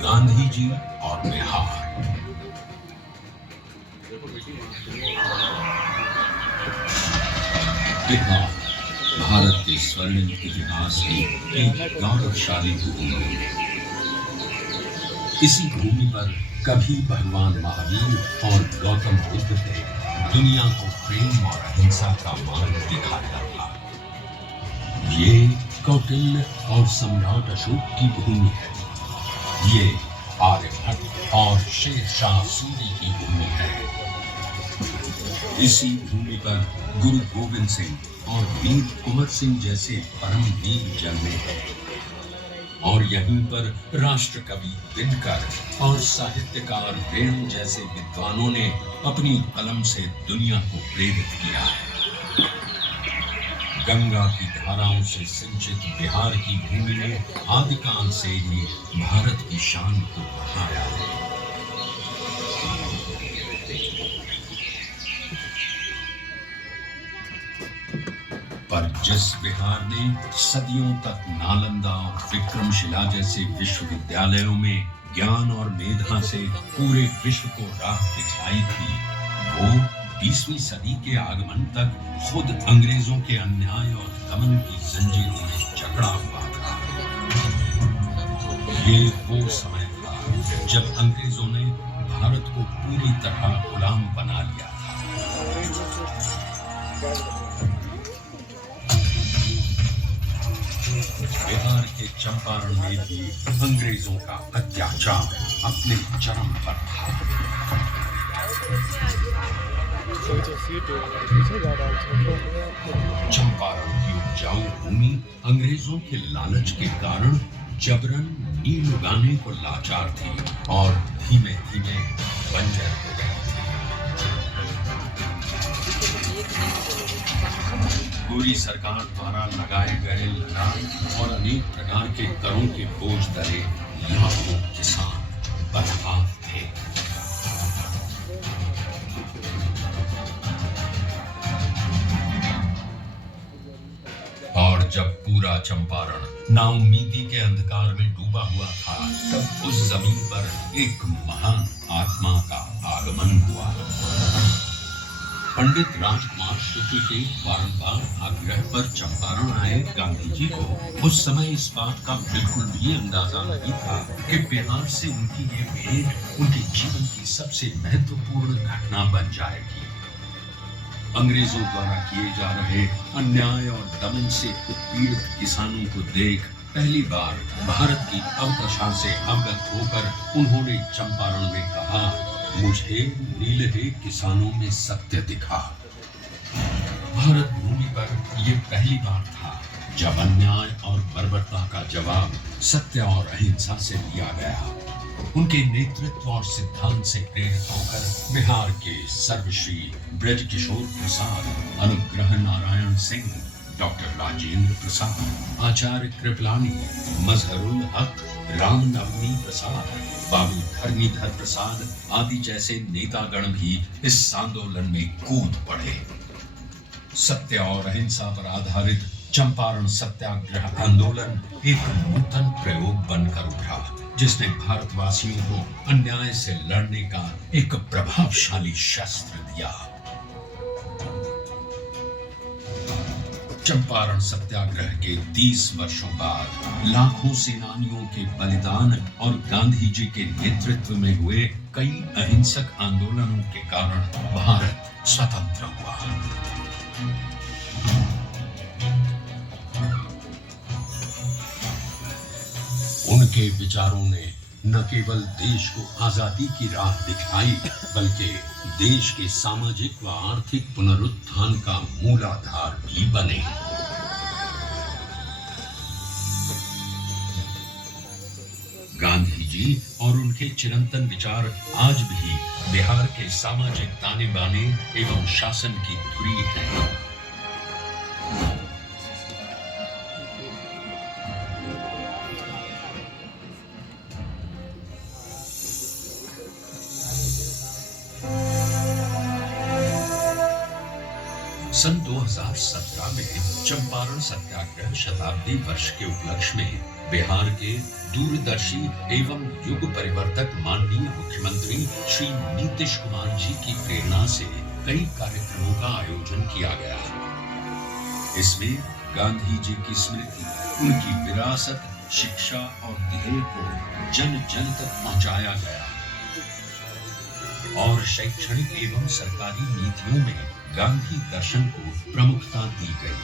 गांधी जी और बिहार। बिहार भारत के स्वर्णिम इतिहास की एक गौरवशाली भूमि है। इसी भूमि पर कभी भगवान महावीर और गौतम बुद्ध ने दुनिया को प्रेम और अहिंसा का मार्ग दिखाया था। ये कौटिल्य और सम्राट अशोक की भूमि है। ये आर्यभट्ट और शेरशाह सूरी की भूमि है। इसी भूमि पर गुरु गोविंद सिंह और वीर कुंवर सिंह जैसे परम वीर जन्मे हैं। और यहीं पर राष्ट्र कवि दिनकर और साहित्यकार वेणु जैसे विद्वानों ने अपनी कलम से दुनिया को प्रेरित किया है। गंगा की धाराओं से सिंचित बिहार की भूमि ने आदिकाल से ही भारत की शान को बढ़ाया है। पर जिस बिहार ने सदियों तक नालंदा और विक्रमशिला जैसे विश्वविद्यालयों में ज्ञान और मेधा से पूरे विश्व को राह दिखाई थी, वो 20वीं सदी के आगमन तक खुद अंग्रेजों के अन्याय और दमन की जंजीरों में जकड़ा हुआ था। ये वो समय था जब अंग्रेजों ने भारत को पूरी तरह गुलाम बना लिया था। बिहार के चंपारण में भी अंग्रेजों का अत्याचार अपने चरम पर था। चंपारण की उपजाऊ भूमि अंग्रेजों के लालच के कारण जबरन नील उगाने को लाचार थी और धीमे धीमे बंजर हो गई थी। गोरी सरकार द्वारा लगाए गए लगान और अनेक प्रकार के करों के बोझ तले लाखों किसान बर्बाद थे। और जब पूरा चंपारण नाउम्मीदी के अंधकार में डूबा हुआ था, तब उस जमीन पर एक महान आत्मा का आगमन हुआ। पंडित राजकुमार शुक्ल के बारंबार आग्रह पर चंपारण आए गांधी जी को उस समय इस बात का बिल्कुल भी अंदाजा नहीं था कि बिहार से उनकी ये भेंट उनके जीवन की सबसे महत्वपूर्ण घटना बन जाएगी। अंग्रेजों द्वारा किए जा रहे अन्याय और दमन से उत्पीड़ित किसानों को देख पहली बार भारत की अवदशा से अवगत होकर उन्होंने चंपारण में कहा, मुझे नीलहे किसानों में सत्य दिखा। भारत भूमि पर यह पहली बार था जब अन्याय और बर्बरता का जवाब सत्य और अहिंसा से दिया गया। उनके नेतृत्व और सिद्धांत से प्रेरित होकर बिहार के सर्वश्री ब्रजकिशोर प्रसाद, अनुग्रह नारायण सिंह, डॉक्टर राजेंद्र प्रसाद, आचार्य कृपलानी, मजहरुल हक, रामनवमी प्रसाद, बाबू धर्मीधर प्रसाद आदि जैसे नेतागण भी इस आंदोलन में कूद पड़े। सत्य और अहिंसा पर आधारित चंपारण सत्याग्रह आंदोलन एक नूतन प्रयोग बनकर उठा, जिसने भारतवासियों को अन्याय से लड़ने का एक प्रभावशाली शस्त्र दिया। चंपारण सत्याग्रह के 30 वर्षों बाद लाखों सेनानियों के बलिदान और गांधी जी के नेतृत्व में हुए कई अहिंसक आंदोलनों के कारण भारत स्वतंत्र हुआ। उनके विचारों ने न केवल देश को आजादी की राह दिखाई, बल्कि देश के सामाजिक व आर्थिक पुनरुत्थान का मूलाधार भी बने। गांधी जी और उनके चिरंतन विचार आज भी बिहार के सामाजिक ताने बाने एवं शासन की धुरी है। सन 2017 में चंपारण सत्याग्रह शताब्दी वर्ष के उपलक्ष्य में बिहार के दूरदर्शी एवं युग परिवर्तक माननीय मुख्यमंत्री श्री नीतीश कुमार जी की प्रेरणा से कई कार्यक्रमों का आयोजन किया गया। इसमें गांधी जी की स्मृति, उनकी विरासत, शिक्षा और ध्येय को जन जन तक पहुंचाया गया और शैक्षणिक एवं सरकारी नीतियों में गांधी दर्शन को प्रमुखता दी गई।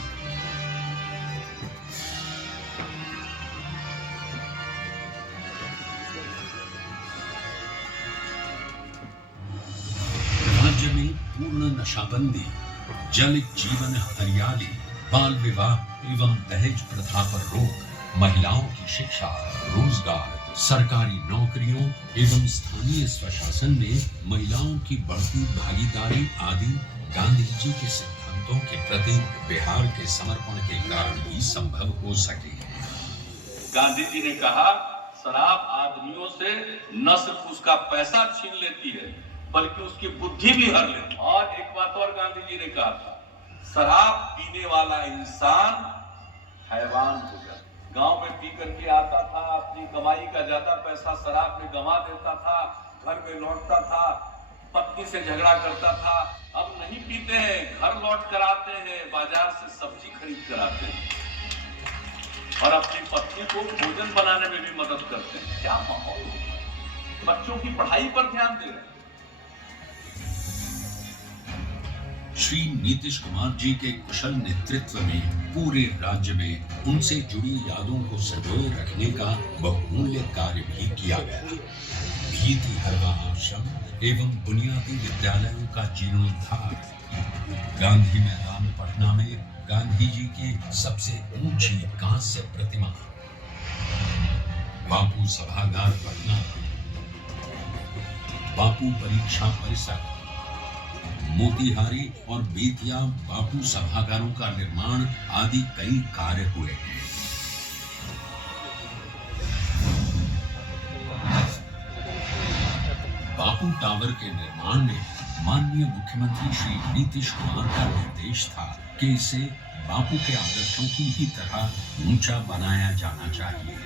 राज्य में पूर्ण नशाबंदी, जल जीवन हरियाली, बाल विवाह एवं दहेज प्रथा पर रोक, महिलाओं की शिक्षा, रोजगार, सरकारी नौकरियों एवं स्थानीय स्वशासन में महिलाओं की बढ़ती भागीदारी आदि गांधी जी के सिद्धांतों के प्रति बिहार के समर्पण के कारण ही संभव हो सके। गांधी जी ने कहा, शराब आदमियों से न सिर्फ उसका पैसा छीन लेती है बल्कि उसकी बुद्धि भी हर लेती है। और एक बात और गांधी जी ने कहा था, शराब पीने वाला इंसान हैवान हो गया। गांव में पी करके आता था, अपनी कमाई का ज्यादा पैसा शराब में गंवा देता था, घर में लौटता था, पत्नी से झगड़ा करता था। अब नहीं पीते हैं, घर लौट कर आते हैं, बाजार से सब्जी खरीद कर आते हैं और अपनी पत्नी को भोजन बनाने में भी मदद करते हैं। क्या माहौल, बच्चों की पढ़ाई पर ध्यान दे रहे हैं। श्री नीतीश कुमार जी के कुशल नेतृत्व में पूरे राज्य में उनसे जुड़ी यादों को संजोए रखने का बहुमूल्य कार्य भी किया गया। भीति हरवा आश्रम एवं बुनियादी विद्यालयों का जीर्णोद्धार, गांधी मैदान पटना में गांधी जी की सबसे ऊंची कांस्य प्रतिमा, बापू सभागार पटना, बापू परीक्षा परिसर, मोतिहारी और बेतिया बापू सभागारों का निर्माण आदि कई कार्य हुए हैं। बापू टावर के निर्माण में माननीय मुख्यमंत्री श्री नीतीश कुमार का निर्देश था कि इसे बापू के आदर्शों की ही तरह ऊंचा बनाया जाना चाहिए।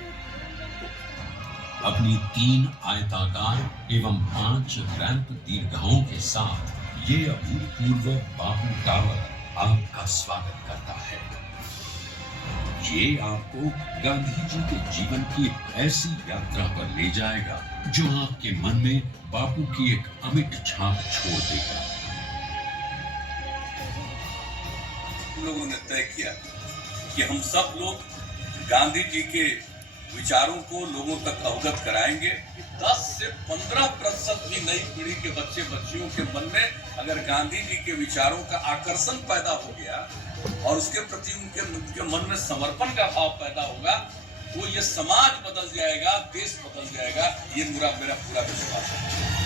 अपनी 3 आयताकार एवं 5 रैंप दीर्घाओं के साथ ये अभूतपूर्व बापू टावर आपका स्वागत करता है। ये आपको गांधी जी के जीवन की ऐसी यात्रा पर ले जाएगा जो आपके मन में बापू की एक अमिट छाप छोड़ देगा। लोगों ने तय किया कि हम सब लोग गांधी जी के विचारों को लोगों तक अवगत कराएंगे। 10 से 15% भी नई पीढ़ी के बच्चे बच्चियों के मन में अगर गांधी जी के विचारों का आकर्षण पैदा हो गया और उसके प्रति उनके मन में समर्पण का भाव पैदा होगा, तो ये समाज बदल जाएगा, देश बदल जाएगा। ये मेरा पूरा विश्वास है।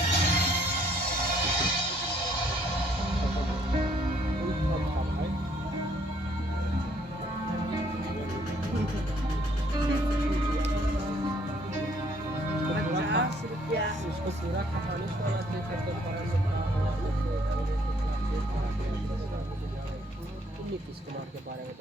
उसको पूरा खपाने को नीतीश कुमार के बारे में